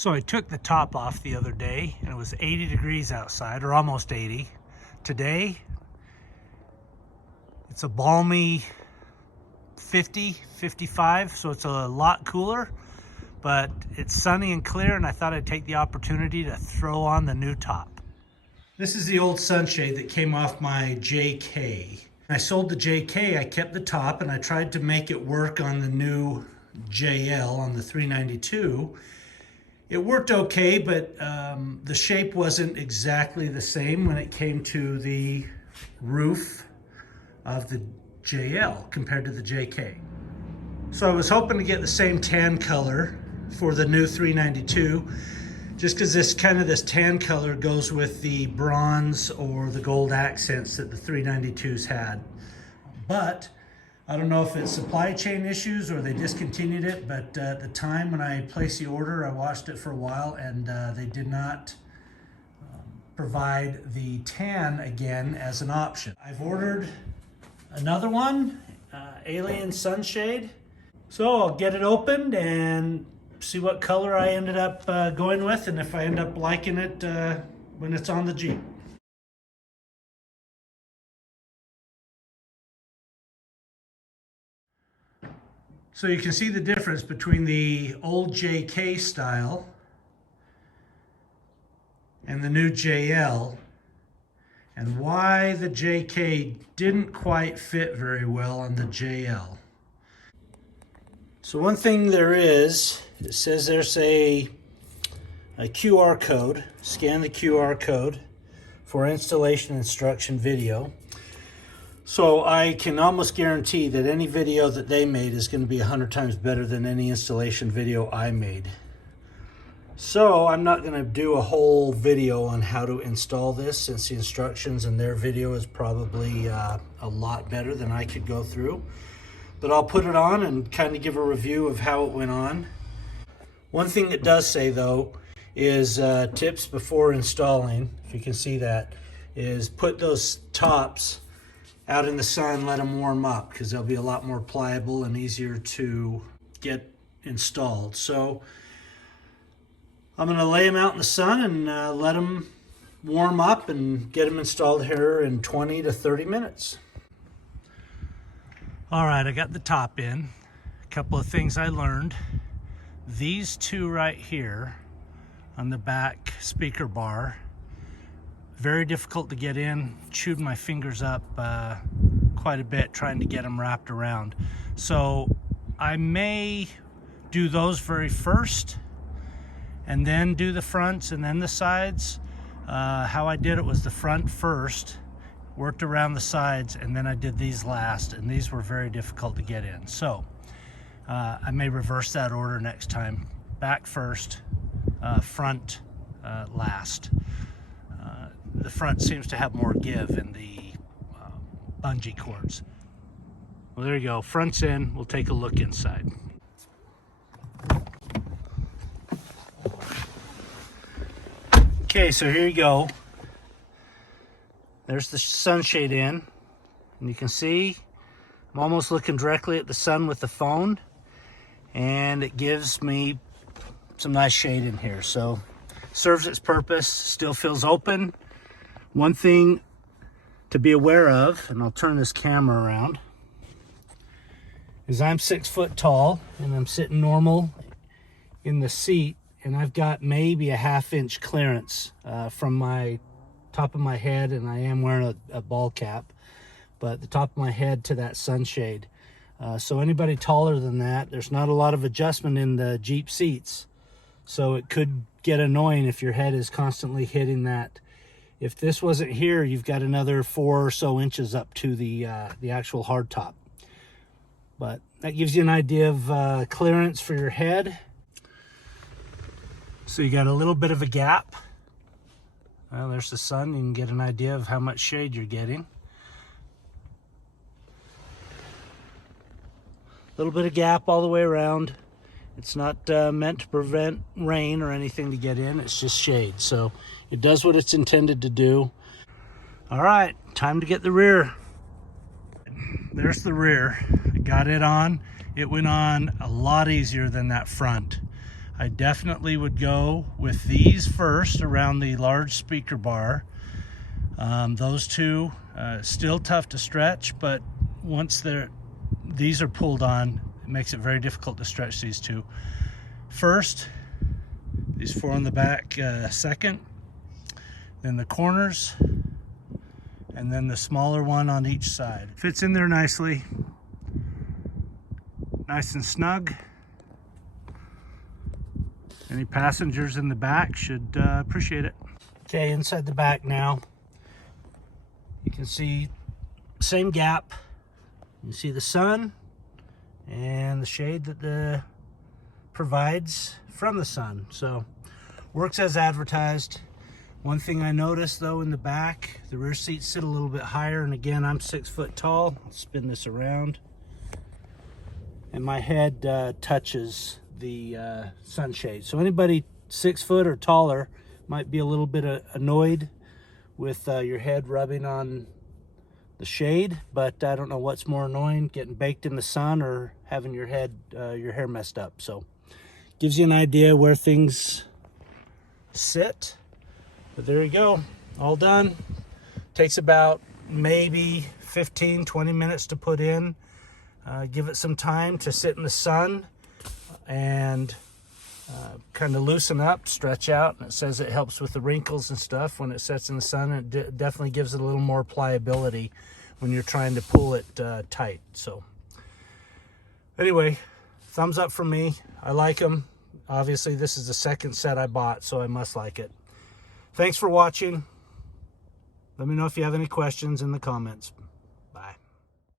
So I took the top off the other day and it was 80 degrees outside, or almost 80. Today, it's a balmy 50, 55, so it's a lot cooler, but it's sunny and clear, and I thought I'd take the opportunity to throw on the new top. This is the old Sunshade that came off my JK. I sold the JK, I kept the top, and I tried to make it work on the new JL on the 392. It worked okay, but the shape wasn't exactly the same when it came to the roof of the JL compared to the JK. So I was hoping to get the same tan color for the new 392, just because this tan color goes with the bronze or the gold accents that the 392s had. But I don't know if it's supply chain issues or they discontinued it, but at the time when I placed the order, I watched it for a while, and they did not provide the tan again as an option. I've ordered another one, Alien Sunshade. So I'll get it opened and see what color I ended up going with, and if I end up liking it when it's on the Jeep. So you can see the difference between the old JK style and the new JL, and why the JK didn't quite fit very well on the JL. So one thing there is, it says there's a QR code. Scan the QR code for installation instruction video. So I can almost guarantee that any video that they made is going to be 100 times better than any installation video I made. So I'm not going to do a whole video on how to install this, since the instructions in their video is probably a lot better than I could go through. But I'll put it on and kind of give a review of how it went on. One thing it does say though is tips before installing, if you can see that, is put those tops out in the sun, let them warm up, because they'll be a lot more pliable and easier to get installed. So I'm going to lay them out in the sun and let them warm up and get them installed here in 20 to 30 minutes. All right, I got the top in. A couple of things I learned. These two right here on the back speaker bar, very difficult to get in. Chewed my fingers up quite a bit trying to get them wrapped around. So I may do those very first and then do the fronts and then the sides. How I did it was the front first, worked around the sides, and then I did these last, and these were very difficult to get in. So I may reverse that order next time. Back first, front last. The front seems to have more give in the bungee cords. Well, there you go. Front's in. We'll take a look inside. Okay, so here you go. There's the sunshade in, and you can see I'm almost looking directly at the sun with the phone, and it gives me some nice shade in here. So serves its purpose, still feels open. One thing to be aware of, and I'll turn this camera around, is I'm 6 foot tall and I'm sitting normal in the seat, and I've got maybe a ½ inch clearance from my top of my head, and I am wearing a ball cap, but the top of my head to that sunshade. So anybody taller than that, there's not a lot of adjustment in the Jeep seats, so it could get annoying if your head is constantly hitting that. If this wasn't here, you've got another 4 or so inches up to the actual hard top. But that gives you an idea of clearance for your head. So you got a little bit of a gap. Well, there's the sun. You can get an idea of how much shade you're getting. A little bit of gap all the way around. It's not meant to prevent rain or anything to get in. It's just shade. So it does what it's intended to do. All right, time to get the rear. There's the rear. I got it on. It went on a lot easier than that front. I definitely would go with these first around the large speaker bar. Those two, still tough to stretch, but once these are pulled on, it makes it very difficult to stretch these two. First, these four on the back, second, then the corners, and then the smaller one on each side. Fits in there nicely, nice and snug. Any passengers in the back should appreciate it. Okay, inside the back now, you can see same gap. You see the sun and the shade that provides from the sun. So works as advertised. One thing I noticed though in the back, the rear seats sit a little bit higher, and again, I'm 6 foot tall. I'll spin this around, and my head touches the sunshade. So anybody 6 foot or taller might be a little bit annoyed with your head rubbing on the shade, but I don't know what's more annoying, getting baked in the sun or having your hair messed up. So gives you an idea where things sit. But there you go, all done. Takes about maybe 15-20 minutes to put in. Give it some time to sit in the sun and kind of loosen up, stretch out. And it says it helps with the wrinkles and stuff when it sets in the sun. It definitely gives it a little more pliability when you're trying to pull it tight. So anyway, thumbs up from me. I like them. Obviously this is the second set I bought, so I must like it. Thanks for watching. Let me know if you have any questions in the comments.